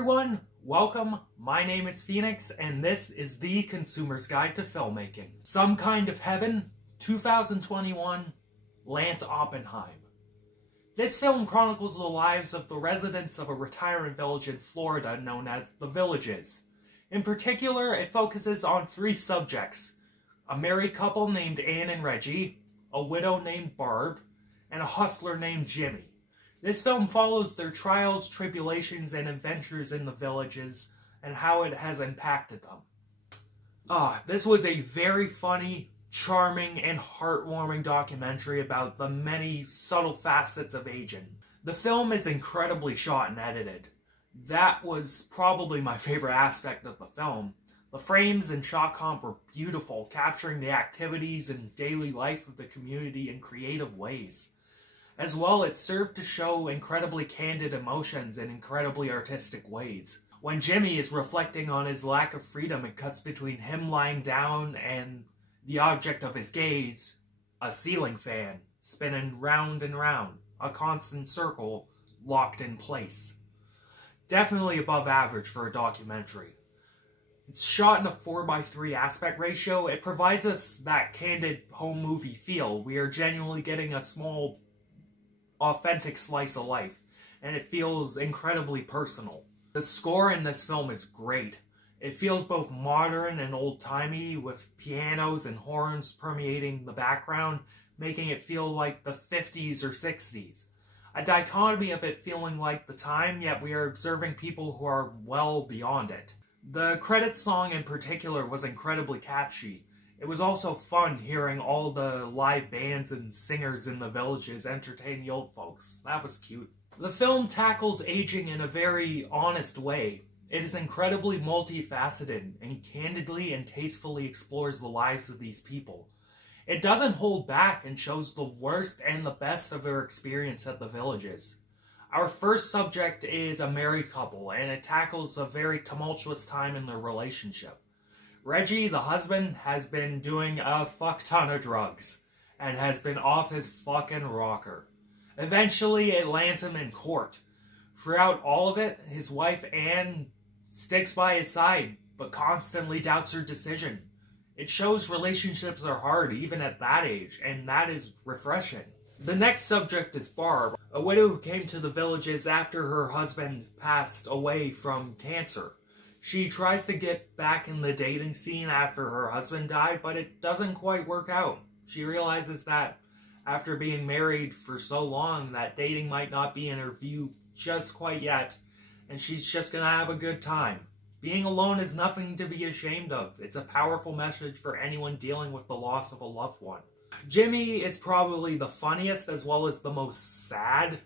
everyone, welcome. My name is Phoenix, and this is the Consumer's Guide to Filmmaking. Some Kind of Heaven, 2021, Lance Oppenheim. This film chronicles the lives of the residents of a retirement village in Florida known as The Villages. In particular, it focuses on three subjects: a married couple named Anne and Reggie, a widow named Barb, and a hustler named Jimmy. This film follows their trials, tribulations, and adventures in the villages and how it has impacted them. This was a very funny, charming, and heartwarming documentary about the many subtle facets of aging. The film is incredibly shot and edited. That was probably my favorite aspect of the film. The frames and shot comp were beautiful, capturing the activities and daily life of the community in creative ways. As well, it served to show incredibly candid emotions in incredibly artistic ways. When Jimmy is reflecting on his lack of freedom, it cuts between him lying down and the object of his gaze, a ceiling fan, spinning round and round, a constant circle locked in place. Definitely above average for a documentary. It's shot in a 4:3 aspect ratio. It provides us that candid home movie feel. We are genuinely getting a small, authentic slice of life, and it feels incredibly personal. The score in this film is great. It feels both modern and old-timey, with pianos and horns permeating the background, making it feel like the 50s or 60s. A dichotomy of it feeling like the time, yet we are observing people who are well beyond it. The credits song in particular was incredibly catchy. It was also fun hearing all the live bands and singers in the villages entertain the old folks. That was cute. The film tackles aging in a very honest way. It is incredibly multifaceted and candidly and tastefully explores the lives of these people. It doesn't hold back and shows the worst and the best of their experience at the villages. Our first subject is a married couple, and it tackles a very tumultuous time in their relationship. Reggie, the husband, has been doing a fuck ton of drugs and has been off his fucking rocker. Eventually, it lands him in court. Throughout all of it, his wife, Anne, sticks by his side, but constantly doubts her decision. It shows relationships are hard, even at that age, and that is refreshing. The next subject is Barb, a widow who came to the villages after her husband passed away from cancer. She tries to get back in the dating scene after her husband died, but it doesn't quite work out. She realizes that after being married for so long, that dating might not be in her view just quite yet, and she's just gonna have a good time. Being alone is nothing to be ashamed of. It's a powerful message for anyone dealing with the loss of a loved one. Jimmy is probably the funniest as well as the most sad.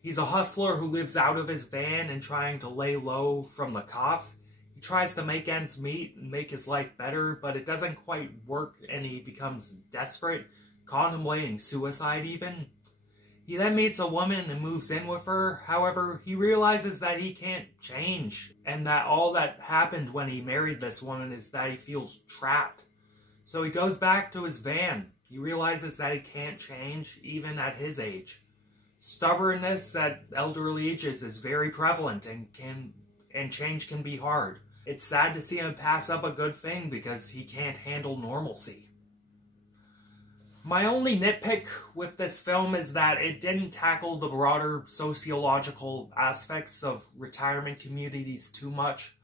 He's a hustler who lives out of his van and trying to lay low from the cops. He tries to make ends meet and make his life better, but it doesn't quite work and he becomes desperate, contemplating suicide even. He then meets a woman and moves in with her. However, he realizes that he can't change and that all that happened when he married this woman is that he feels trapped. So he goes back to his van. He realizes that he can't change even at his age. Stubbornness at elderly ages is very prevalent and change can be hard. It's sad to see him pass up a good thing because he can't handle normalcy. My only nitpick with this film is that it didn't tackle the broader sociological aspects of retirement communities too much.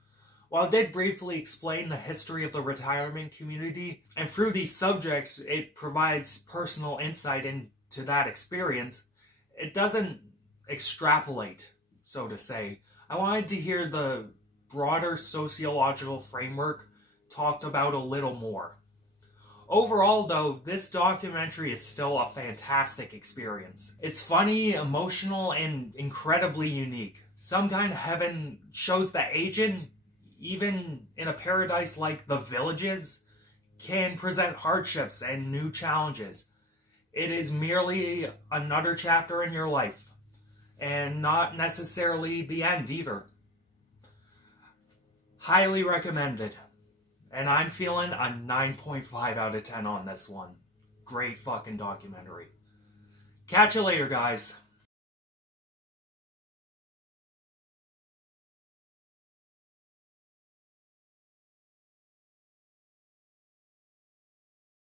While it did briefly explain the history of the retirement community, and through these subjects it provides personal insight into that experience, it doesn't extrapolate, so to say. I wanted to hear the broader sociological framework talked about a little more. Overall, though, this documentary is still a fantastic experience. It's funny, emotional, and incredibly unique. Some Kind of Heaven shows that aging, even in a paradise like The Villages, can present hardships and new challenges. It is merely another chapter in your life, and not necessarily the end either. Highly recommended. And I'm feeling a 9.5 out of 10 on this one. Great fucking documentary. Catch you later, guys.